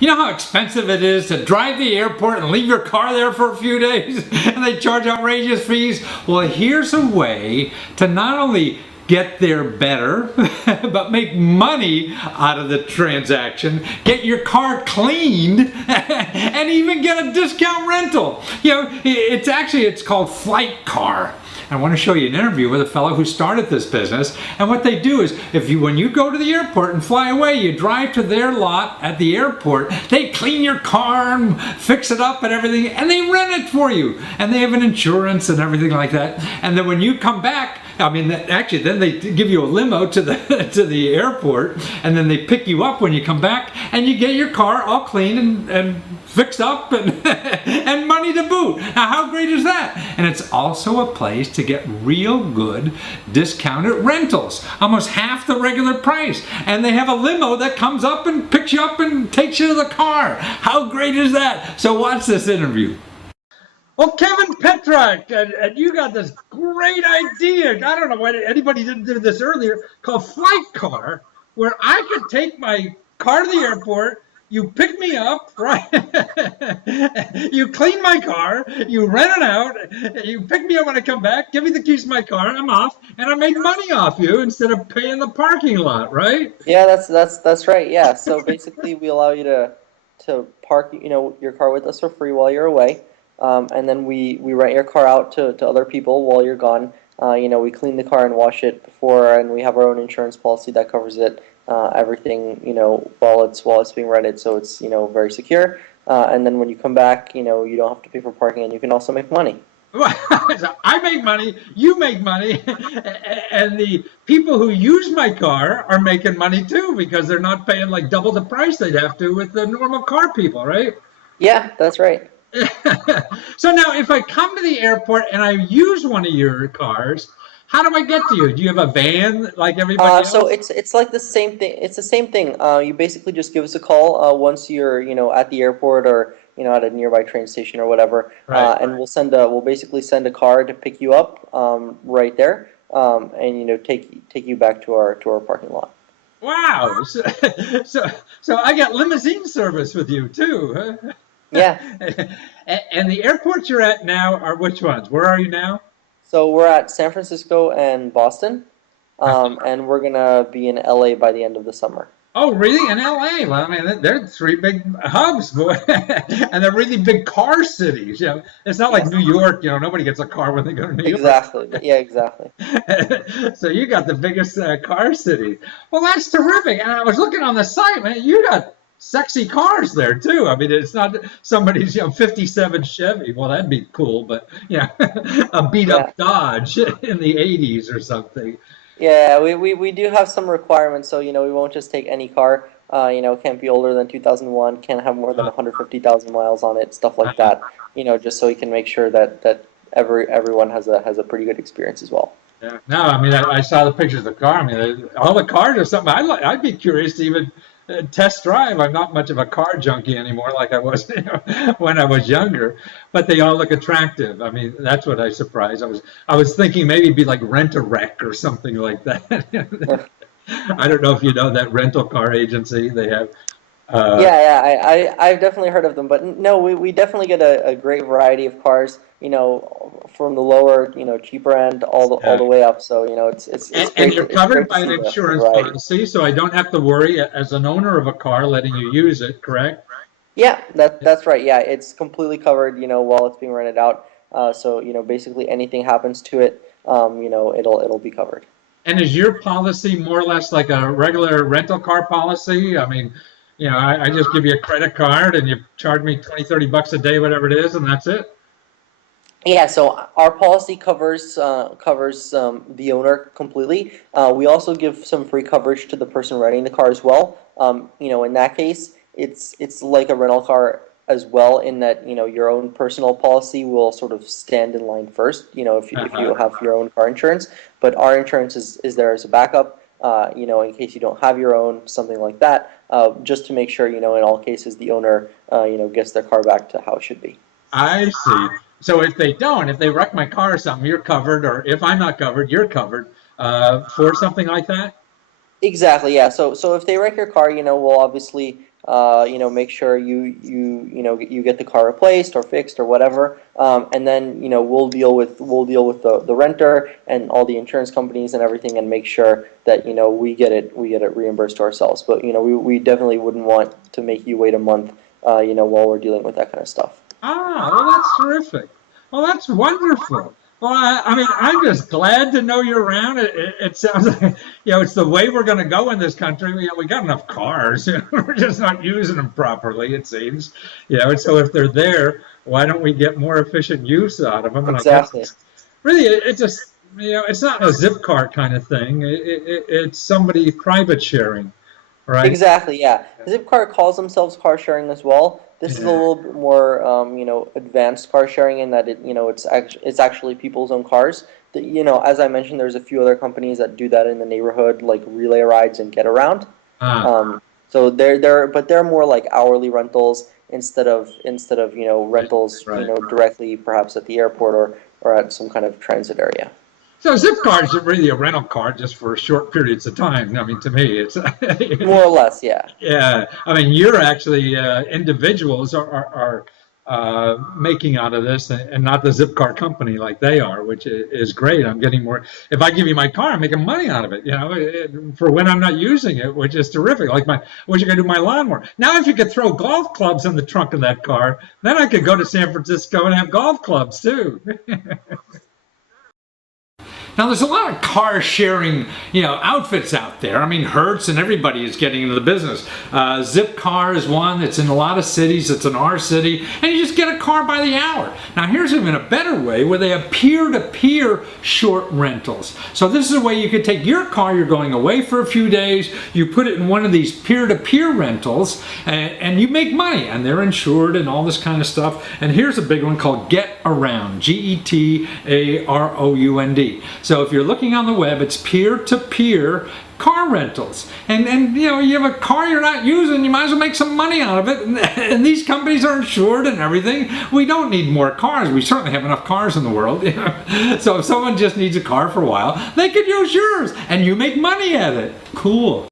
You know how expensive it is to drive the airport and leave your car there for a few days and they charge outrageous fees? Well, here's a way to not only get there better, but make money out of the transaction, get your car cleaned, and even get a discount rental. You know, it's called Flight Car. I want to show you an interview with a fellow who started this business. And what they do is, when you go to the airport and fly away, you drive to their lot at the airport. They clean your car and fix it up and everything, and they rent it for you. And they have an insurance and everything like that. And then when you come back, actually, then they give you a limo to the airport, and then they pick you up when you come back, and you get your car all clean and fixed up and and money to boot. Now, how great is that? And it's also a place to get real good discounted rentals, almost half the regular price. And they have a limo that comes up and picks you up and takes you to the car. How great is that? So watch this interview. Well, Kevin Petrak, and you got this great idea. I don't know why anybody didn't do this earlier, called Flight Car, where I could take my car to the airport. You pick me up, right? You clean my car, you rent it out, you pick me up when I come back, give me the keys to my car, I'm off, and I make money off you instead of paying the parking lot, right? Yeah, that's right. Yeah. So basically, we allow you to park, your car with us for free while you're away, and then we rent your car out to other people while you're gone. We clean the car and wash it before, and we have our own insurance policy that covers it. Everything, while it's being rented, so it's, very secure. And then when you come back, you don't have to pay for parking, and you can also make money. So I make money, you make money, and the people who use my car are making money too, because they're not paying like double the price they'd have to with the normal car people, right? Yeah, that's right. So now, if I come to the airport and I use one of your cars, how do I get to you? Do you have a van like everybody else? So it's like the same thing. It's the same thing. You basically just give us a call once you're at the airport or at a nearby train station or whatever, Right. and we'll basically send a car to pick you up right there, and take you back to our parking lot. Wow. So I got limousine service with you too, huh? Yeah. And the airports you're at now are which ones? Where are you now? So we're at San Francisco and Boston, and we're gonna be in LA by the end of the summer. Oh, really? In LA? Well, I mean, they're three big hubs, boy, and they're really big car cities. It's not like New York. Nobody gets a car when they go to New York. Exactly. Yeah, exactly. So you got the biggest car city. Well, that's terrific. And I was looking on the site, man. You got sexy cars there too. I mean, it's not somebody's 57 Chevy. Well, that'd be cool, but a beat up Dodge in the 80s or something. Yeah, we do have some requirements, so we won't just take any car. It can't be older than 2001, can't have more than 150,000 miles on it, stuff like that. Just so we can make sure that everyone has a pretty good experience as well. Yeah. No, I mean, I saw the pictures of the car. I mean, all the cars are something I'd be curious to even test drive. I'm not much of a car junkie anymore like I was when I was younger, but they all look attractive. I mean, that's what I surprised. I was thinking maybe it'd be like Rent-A-Wreck or something like that. I don't know if you know that rental car agency they have. I've definitely heard of them, but no, we definitely get a great variety of cars, from the lower, cheaper end all the way up. So, it's and you're covered by an insurance policy, so I don't have to worry as an owner of a car letting you use it, correct? Yeah, that's right. Yeah, it's completely covered, while it's being rented out. So, basically anything happens to it, it'll be covered. And is your policy more or less like a regular rental car policy? I mean, I just give you a credit card and you charge me $20-30 a day, whatever it is, and that's it? Yeah, so our policy covers the owner completely. We also give some free coverage to the person renting the car as well. In that case, it's like a rental car as well, in that your own personal policy will sort of stand in line first. If you have your own car insurance, but our insurance is there as a backup. In case you don't have your own, something like that, just to make sure, in all cases, the owner, gets their car back to how it should be. I see. So if they wreck my car or something, you're covered, or if I'm not covered, you're covered for something like that? Exactly, yeah. So if they wreck your car, we'll obviously, Make sure you get the car replaced or fixed or whatever, and then we'll deal with the renter and all the insurance companies and everything, and make sure that we get it reimbursed ourselves. But we definitely wouldn't want to make you wait a month, while we're dealing with that kind of stuff. Ah, well, that's terrific. Well, that's wonderful. Well, I mean, I'm just glad to know you're around. It sounds like, it's the way we're going to go in this country. We got enough cars. We're just not using them properly, it seems. And so if they're there, why don't we get more efficient use out of them? And I Exactly. guess really, it just, it's not a zip car kind of thing. It's somebody private sharing, right? Exactly, yeah. Zipcar calls themselves car sharing as well. This is a Yeah. little bit more, advanced car sharing in that it's actually people's own cars. As I mentioned, there's a few other companies that do that in the neighborhood, like relay rides and get around. Ah, So they're more like hourly rentals instead of right, rentals, right. directly perhaps at the airport or at some kind of transit area. So zip cars are really a rental car just for short periods of time. I mean, to me, it's More or less, yeah. yeah. I mean, you're actually individuals are making out of this, and not the zip car company like they are, which is great. I'm getting more. If I give you my car, I'm making money out of it. For when I'm not using it, which is terrific. Like what you gonna do my lawnmower? Now, if you could throw golf clubs in the trunk of that car, then I could go to San Francisco and have golf clubs too. Now, there's a lot of car sharing, outfits out there. I mean, Hertz and everybody is getting into the business. Zipcar is one that's in a lot of cities. It's in our city, and you just get a car by the hour. Now, here's even a better way where they have peer-to-peer short rentals. So this is a way you could take your car. You're going away for a few days. You put it in one of these peer-to-peer rentals, and you make money, and they're insured and all this kind of stuff. And here's a big one called Get Around. Getaround. So if you're looking on the web, it's peer-to-peer car rentals. And you have a car you're not using, you might as well make some money out of it. And these companies are insured and everything. We don't need more cars. We certainly have enough cars in the world. So if someone just needs a car for a while, they could use yours and you make money at it. Cool.